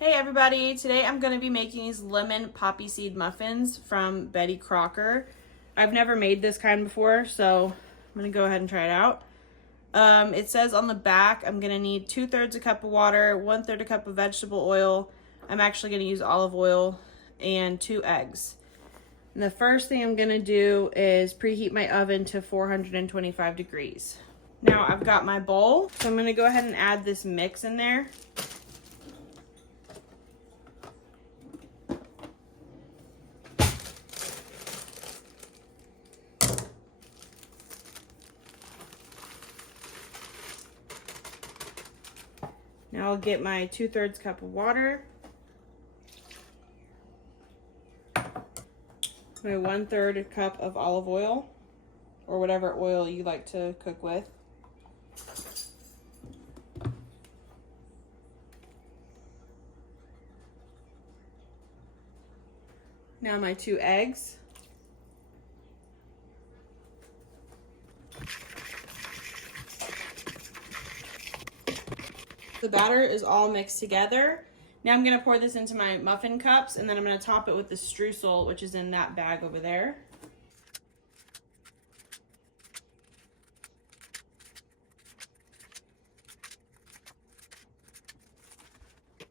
Hey everybody, today I'm going to be making these lemon poppy seed muffins from Crocker. I've never made this kind before, so I'm going to go ahead and try it out. It says on the back I'm going to need 2/3 a cup of water, 1/3 a cup of vegetable oil. I'm actually going to use olive oil and 2 eggs. And the first thing I'm going to do is preheat my oven to 425 degrees. Now I've got my bowl, so I'm going to go ahead and add this mix in there. Now I'll get my 2/3 cup of water, my 1/3 cup of olive oil, or whatever oil you like to cook with. Now my 2 eggs. The batter is all mixed together. Now I'm going to pour this into my muffin cups, and then I'm going to top it with the streusel, which is in that bag over there.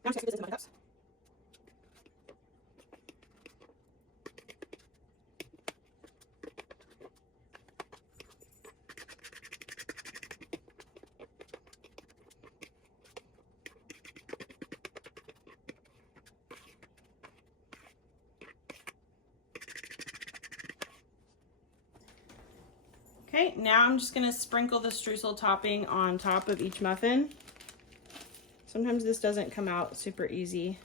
Now I'm just going to put this into my cups. Okay, now I'm just gonna sprinkle the streusel topping on top of each muffin. Sometimes this doesn't come out super easy.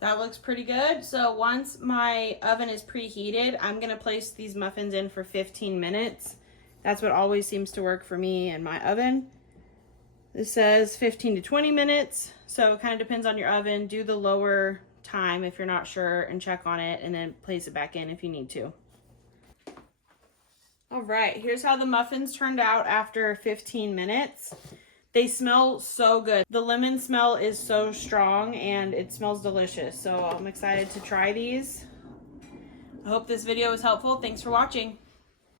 That looks pretty good. So once my oven is preheated, I'm gonna place these muffins in for 15 minutes. That's what always seems to work for me in my oven. This says 15 to 20 minutes, so it kind of depends on your oven. Do the lower time if you're not sure and check on it, and then place it back in if you need to. All right, here's how the muffins turned out after 15 minutes. They smell so good. The lemon smell is so strong and it smells delicious. So I'm excited to try these. I hope this video was helpful. Thanks for watching.